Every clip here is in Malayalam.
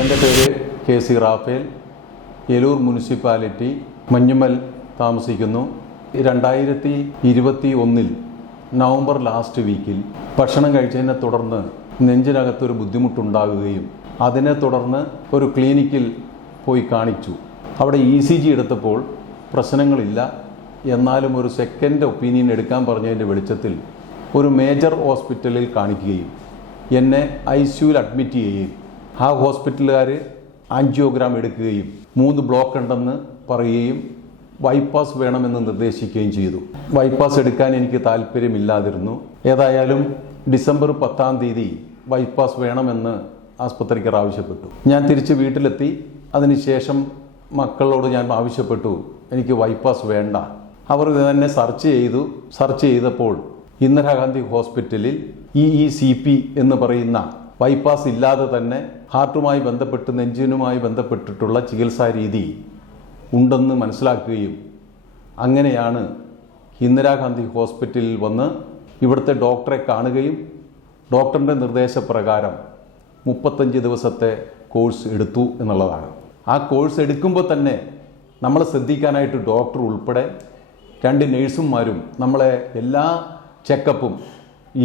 എൻ്റെ പേര് KC റാഫേൽ, ഏലൂർ മുനിസിപ്പാലിറ്റി മഞ്ഞുമൽ താമസിക്കുന്നു. 2021 നവംബർ ലാസ്റ്റ് വീക്കിൽ ഭക്ഷണം കഴിച്ചതിനെ തുടർന്ന് നെഞ്ചിനകത്തൊരു ബുദ്ധിമുട്ടുണ്ടാകുകയും അതിനെ തുടർന്ന് ഒരു ക്ലിനിക്കിൽ പോയി കാണിച്ചു. അവിടെ ECG എടുത്തപ്പോൾ പ്രശ്നങ്ങളില്ല, എന്നാലും ഒരു സെക്കൻഡ് ഒപ്പീനിയൻ എടുക്കാൻ പറഞ്ഞതിൻ്റെ വെളിച്ചത്തിൽ ഒരു മേജർ ഹോസ്പിറ്റലിൽ കാണിക്കുകയും എന്നെ ICUവിൽ അഡ്മിറ്റ് ചെയ്യുകയും ആ ഹോസ്പിറ്റലുകാർ ആൻജിയോഗ്രാം എടുക്കുകയും 3 ബ്ലോക്ക് ഉണ്ടെന്ന് പറയുകയും ബൈപ്പാസ് വേണമെന്ന് നിർദ്ദേശിക്കുകയും ചെയ്തു. ബൈപ്പാസ് എടുക്കാൻ എനിക്ക് താല്പര്യമില്ലാതിരുന്നു. ഏതായാലും ഡിസംബർ 10-ാം തീയതി ബൈപ്പാസ് വേണമെന്ന് ആസ്പത്രിക്കാർ ആവശ്യപ്പെട്ടു. ഞാൻ തിരിച്ച് വീട്ടിലെത്തി. അതിനുശേഷം മക്കളോട് ഞാൻ ആവശ്യപ്പെട്ടു, എനിക്ക് ബൈപ്പാസ് വേണ്ട. അവർ തന്നെ സെർച്ച് ചെയ്തപ്പോൾ ഇന്ദിരാഗാന്ധി ഹോസ്പിറ്റലിൽ EECP എന്ന് പറയുന്ന ബൈപ്പാസ് ഇല്ലാതെ തന്നെ ഹാർട്ടുമായി ബന്ധപ്പെട്ട് നെഞ്ചിനുമായി ബന്ധപ്പെട്ടിട്ടുള്ള ചികിത്സാ രീതി ഉണ്ടെന്ന് മനസ്സിലാക്കുകയും അങ്ങനെയാണ് ഇന്ദിരാഗാന്ധി ഹോസ്പിറ്റലിൽ വന്ന് ഇവിടുത്തെ ഡോക്ടറെ കാണുകയും ഡോക്ടറിൻ്റെ നിർദ്ദേശപ്രകാരം 35 ദിവസത്തെ കോഴ്സ് എടുത്തു എന്നുള്ളതാണ്. ആ കോഴ്സ് എടുക്കുമ്പോൾ തന്നെ നമ്മളെ ശ്രദ്ധിക്കാനായിട്ട് ഡോക്ടർ ഉൾപ്പെടെ 2 നേഴ്സുമാരും നമ്മളെ എല്ലാ ചെക്കപ്പും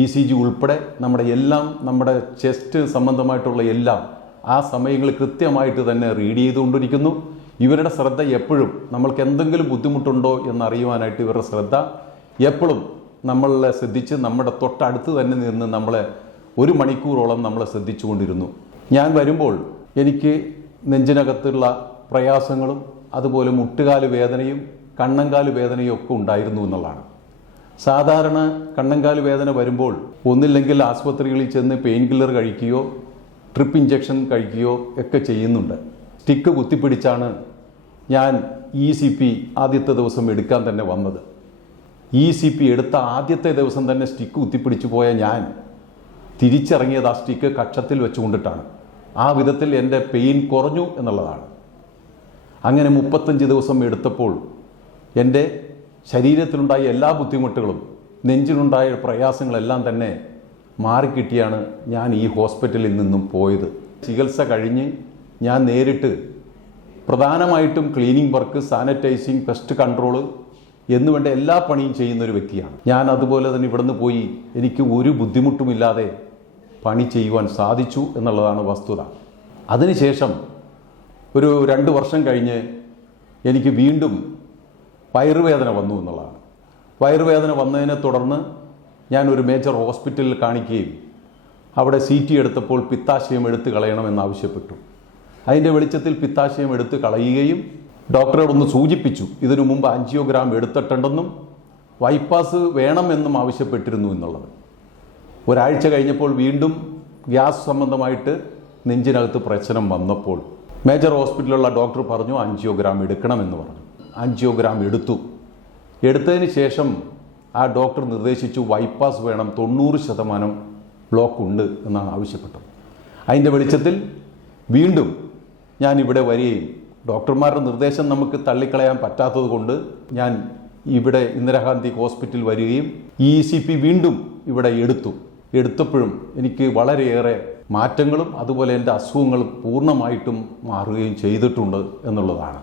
ECG ഉൾപ്പെടെ നമ്മുടെ ചെസ്റ്റ് സംബന്ധമായിട്ടുള്ള എല്ലാം ആ സമയങ്ങൾ കൃത്യമായിട്ട് തന്നെ റീഡ് ചെയ്തുകൊണ്ടിരിക്കുന്നു. ഇവരുടെ ശ്രദ്ധ എപ്പോഴും നമ്മൾക്ക് എന്തെങ്കിലും ബുദ്ധിമുട്ടുണ്ടോ എന്നറിയുവാനായിട്ട് ഇവരുടെ ശ്രദ്ധ എപ്പോഴും നമ്മളെ ശ്രദ്ധിച്ച് നമ്മുടെ തൊട്ടടുത്ത് തന്നെ നിന്ന് നമ്മളെ 1 മണിക്കൂറോളം നമ്മളെ ശ്രദ്ധിച്ചുകൊണ്ടിരുന്നു. ഞാൻ വരുമ്പോൾ എനിക്ക് നെഞ്ചിനകത്തുള്ള പ്രയാസങ്ങളും അതുപോലെ മുട്ടുകാല് വേദനയും കണ്ണങ്കാല് വേദനയും ഒക്കെ ഉണ്ടായിരുന്നു എന്നുള്ളതാണ്. സാധാരണ കണ്ണങ്കാല് വേദന വരുമ്പോൾ ഒന്നില്ലെങ്കിൽ ആസ്പത്രികളിൽ ചെന്ന് പെയിൻ കില്ലർ കഴിക്കുകയോ ട്രിപ്പ് ഇഞ്ചക്ഷൻ കഴിക്കുകയോ ഒക്കെ ചെയ്യുന്നുണ്ട്. സ്റ്റിക്ക് കുത്തിപ്പിടിച്ചാണ് ഞാൻ ECP ആദ്യത്തെ ദിവസം എടുക്കാൻ തന്നെ വന്നത്. ECP എടുത്ത ആദ്യത്തെ ദിവസം തന്നെ സ്റ്റിക്ക് കുത്തിപ്പിടിച്ചു പോയ ഞാൻ തിരിച്ചിറങ്ങിയത് ആ സ്റ്റിക്ക് കക്ഷത്തിൽ വെച്ചുകൊണ്ടിട്ടാണ്. ആ വിധത്തിൽ എൻ്റെ പെയിൻ കുറഞ്ഞു എന്നുള്ളതാണ്. അങ്ങനെ 35 ദിവസം എടുത്തപ്പോൾ എൻ്റെ ശരീരത്തിലുണ്ടായ എല്ലാ ബുദ്ധിമുട്ടുകളും നെഞ്ചിനുണ്ടായ പ്രയാസങ്ങളെല്ലാം തന്നെ മാറിക്കിട്ടിയാണ് ഞാൻ ഈ ഹോസ്പിറ്റലിൽ നിന്നും പോയത്. ചികിത്സ കഴിഞ്ഞ് ഞാൻ നേരിട്ട് പ്രധാനമായിട്ടും cleaning work, sanitising, pest control എന്നുവേണ്ട എല്ലാ പണിയും ചെയ്യുന്നൊരു വ്യക്തിയാണ് ഞാൻ. അതുപോലെ തന്നെ ഇവിടുന്ന് പോയി എനിക്ക് ഒരു ബുദ്ധിമുട്ടുമില്ലാതെ പണി ചെയ്യുവാൻ സാധിച്ചു എന്നുള്ളതാണ് വസ്തുത. അതിനുശേഷം ഒരു 2 വർഷം കഴിഞ്ഞ് എനിക്ക് വീണ്ടും വയറുവേദന വന്നു എന്നുള്ളതാണ്. വയറുവേദന വന്നതിനെ തുടർന്ന് ഞാൻ ഒരു മേജർ ഹോസ്പിറ്റലിൽ കാണിക്കുകയും അവിടെ CT എടുത്തപ്പോൾ പിത്താശയം എടുത്ത് കളയണമെന്ന് ആവശ്യപ്പെട്ടു. അതിൻ്റെ വെളിച്ചത്തിൽ പിത്താശയം എടുത്ത് കളയുകയും ഡോക്ടറോടൊന്ന് സൂചിപ്പിച്ചു ഇതിനു മുമ്പ് ആൻജിയോഗ്രാം എടുത്തിട്ടുണ്ടെന്നും ബൈപ്പാസ് വേണമെന്നും ആവശ്യപ്പെട്ടിരുന്നു എന്നുള്ളത്. ഒരാഴ്ച കഴിഞ്ഞപ്പോൾ വീണ്ടും ഗ്യാസ് സംബന്ധമായിട്ട് നെഞ്ചിനകത്ത് പ്രശ്നം വന്നപ്പോൾ മേജർ ഹോസ്പിറ്റലിലുള്ള ഡോക്ടർ പറഞ്ഞു ആൻജിയോഗ്രാം എടുക്കണമെന്ന് പറഞ്ഞു. ആൻജിയോഗ്രാം എടുത്തതിന് ശേഷം ആ ഡോക്ടർ നിർദ്ദേശിച്ചു ബൈപ്പാസ് വേണം, 90% ബ്ലോക്ക് ഉണ്ട് എന്നാണ് ആവശ്യപ്പെട്ടത്. അതിൻ്റെ വെളിച്ചത്തിൽ വീണ്ടും ഞാൻ ഇവിടെ വരികയും ഡോക്ടർമാരുടെ നിർദ്ദേശം നമുക്ക് തള്ളിക്കളയാൻ പറ്റാത്തത് കൊണ്ട് ഞാൻ ഇവിടെ ഇന്ദിരാഗാന്ധി ഹോസ്പിറ്റൽ വരികയും ECP വീണ്ടും ഇവിടെ എടുത്തപ്പോഴും എനിക്ക് വളരെയേറെ മാറ്റങ്ങളും അതുപോലെ എൻ്റെ അസുഖങ്ങളും പൂർണ്ണമായിട്ടും മാറുകയും ചെയ്തിട്ടുണ്ട് എന്നുള്ളതാണ്.